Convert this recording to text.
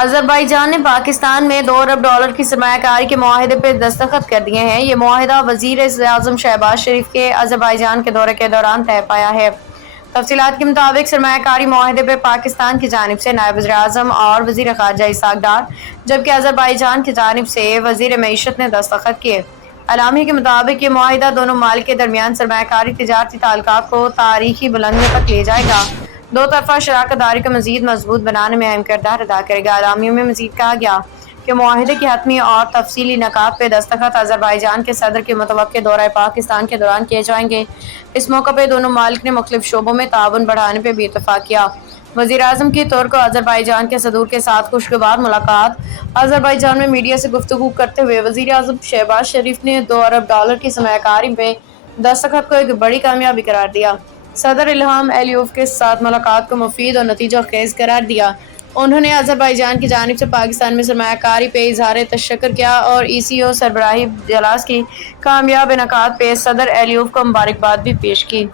Azerbaijan ने पाकिस्तान में $2 अरब की सरमायाकारी के मुआहदे पर दस्तखत कर दिए हैं। ये मुआहदा वज़ीर-ए-आज़म शहबाज शरीफ के आज़रबाईजान के दौरे के दौरान तय पाया है। तफसीलात के मुताबिक सरमायाकारी मुआहदे पर पाकिस्तान की जानिब से नायब वज़ीर-ए-आज़म और वज़ीर ख़ारजा इसहाक डार, जबकि आज़रबाईजान की जानिब से वज़ीर मईशत ने दस्तखत किए। एलामिया के मुताबिक ये मुआहिदा दोनों ममालिक के दरमियान सरमायाकारी तिजारती ताल्लुकात को तारीखी बुलंदियों तक ले जाएगा। दो तरफ़ा शराकत दारी को मज़ीद मजबूत बनाने में अहम किरदार अदा करेगा। एलामिया में मज़ीद कहा गया कि मुआहिदे की हतमी और तफसीली नकात पे दस्तखत आज़रबाईजान के सदर के मुतवक्किल दौरा पाकिस्तान के दौरान किए जाएंगे। इस मौके पर दोनों ममालिक ने मुख्तलिफ शोबों में ताउन बढ़ाने पर भी इत्तफाक किया। वज़ीर-ए-आज़म की तुर्क और आज़रबाईजान के सदूर के साथ खुशगवार मुलाकात। आज़रबाईजान में मीडिया से गुफ्तगू करते हुए वज़ीर-ए-आज़म शहबाज शरीफ ने $2 अरब की सरमायाकारी पे दस्तखत को एक बड़ी कामयाबी करार दिया। सदर इल्हाम एलियोव के साथ मुलाकात को मुफीद और नतीजा खेज करार दिया। उन्होंने आज़रबाईजान की जानिब से पाकिस्तान में सरमायाकारी पे इज़हार तशक्कुर किया और ECO सरबराही इजलास की कामयाब इनेकाद पे सदर एलियोव को मुबारकबाद भी पेश की।